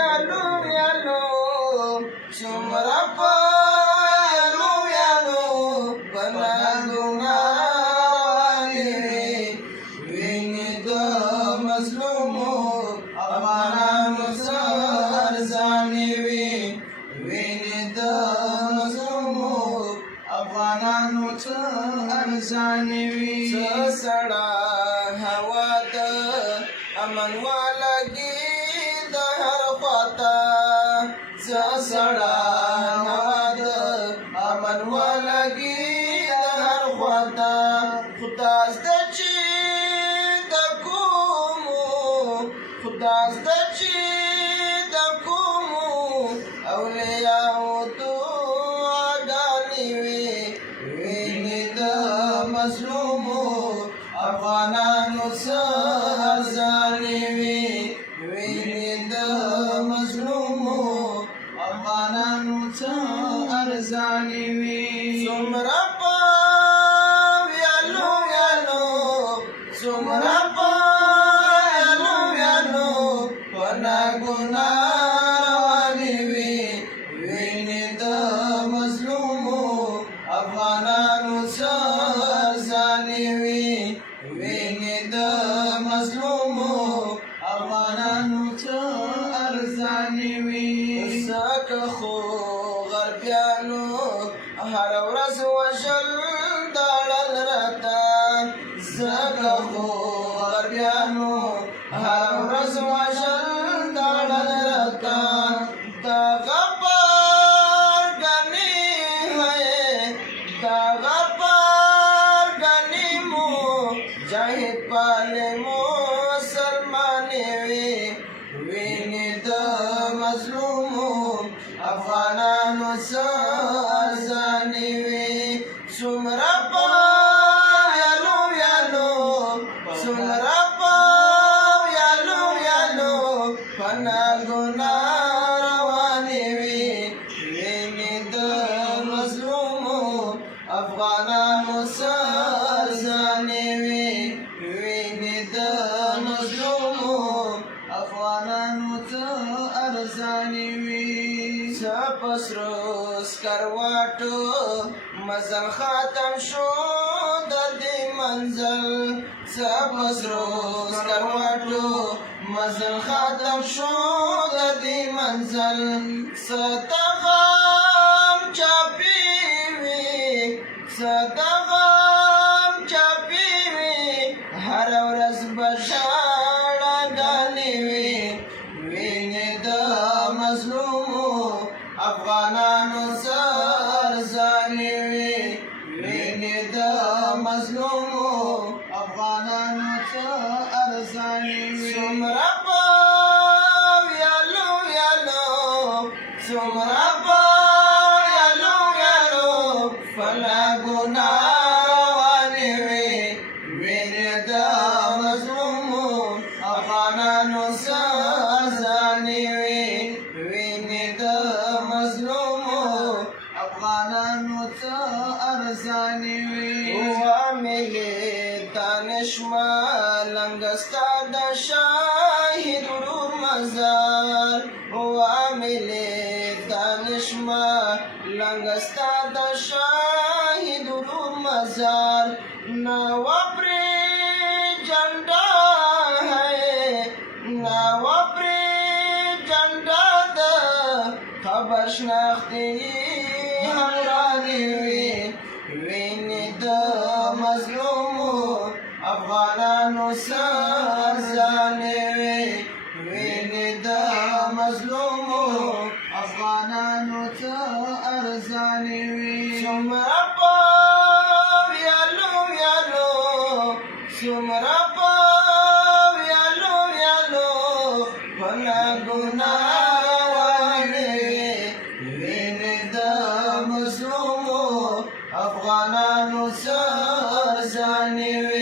ویالو ویالو څومره په ویالو ویالو پنا ګناهوالې وینې د مظلومو افغانانو ارزانې وي وینې د مظلومو افغانانو ارزانې وي سړه هوا د امن والګي د هر خواته سړه هوا د امن والګي د هر خواته خدا زده چې د کومو خدا زده چې د کومو اولیاءو دعاګانې وي وینې د مظلومو افغانانو ارزانې وي وینې د مظلومو افغانانو ارزانې وي څومره په ویالو ویالو څومره په ویالو ویالو پنا ګناهوالې وي وینې د مظلومو افغانانو ارزانې وي وینې د مظلومو افغانانو ارزانې وي ځکه خو غربیانو هره ورځ وژل داړل راته ځکه خو غربیانو هره ورځ وژل داړل راته دغه پرګنې دغه پرګنې مو جاهد پالې مسلمانې وي وینې د مظلومو افغانانو ارزانې وي څومره په ویالو ویالو څومره په ویالو ویالو پنا ګناه روانې وي وینې د مظلومو افغانانو ارزانې وي وینې د مظلومو افغانانو ارزانې وي پسرو سکرواټو مزل ختم شو د دې منزل پسرو سکرواټو مزل ختم شو د دې منزل ستغم چاپی وي ستغم چاپی وي هر ورځ بشاړګانې وي وینې د مظلومو افغانانو ارزانې وي وینې د مظلومو افغانانو ارزانې وي څومره په ویالو ویالو څومره په ویالو ویالو پنا ګناهوالې وي وینې د مظلومو افغانانو ارزانې وي وینې د مظلومو افغانانو ارزانې وي واملې دانشمل لنګستا د شاهد ورور مزار واملې دانشمل لنګستا د شاهد ورور مزار نو پرې جنډا نو پرې جنډا د خبر شناختي همرانې وي وینې د مظلومو افغانانو ارزانې وي وینې د مظلومو افغانانو ارزانې وي څومره په ویالو ویالو څومره په ویالو ویالو پنا ګناهوالې وینې د مظلومو افغانانو ارزانې وي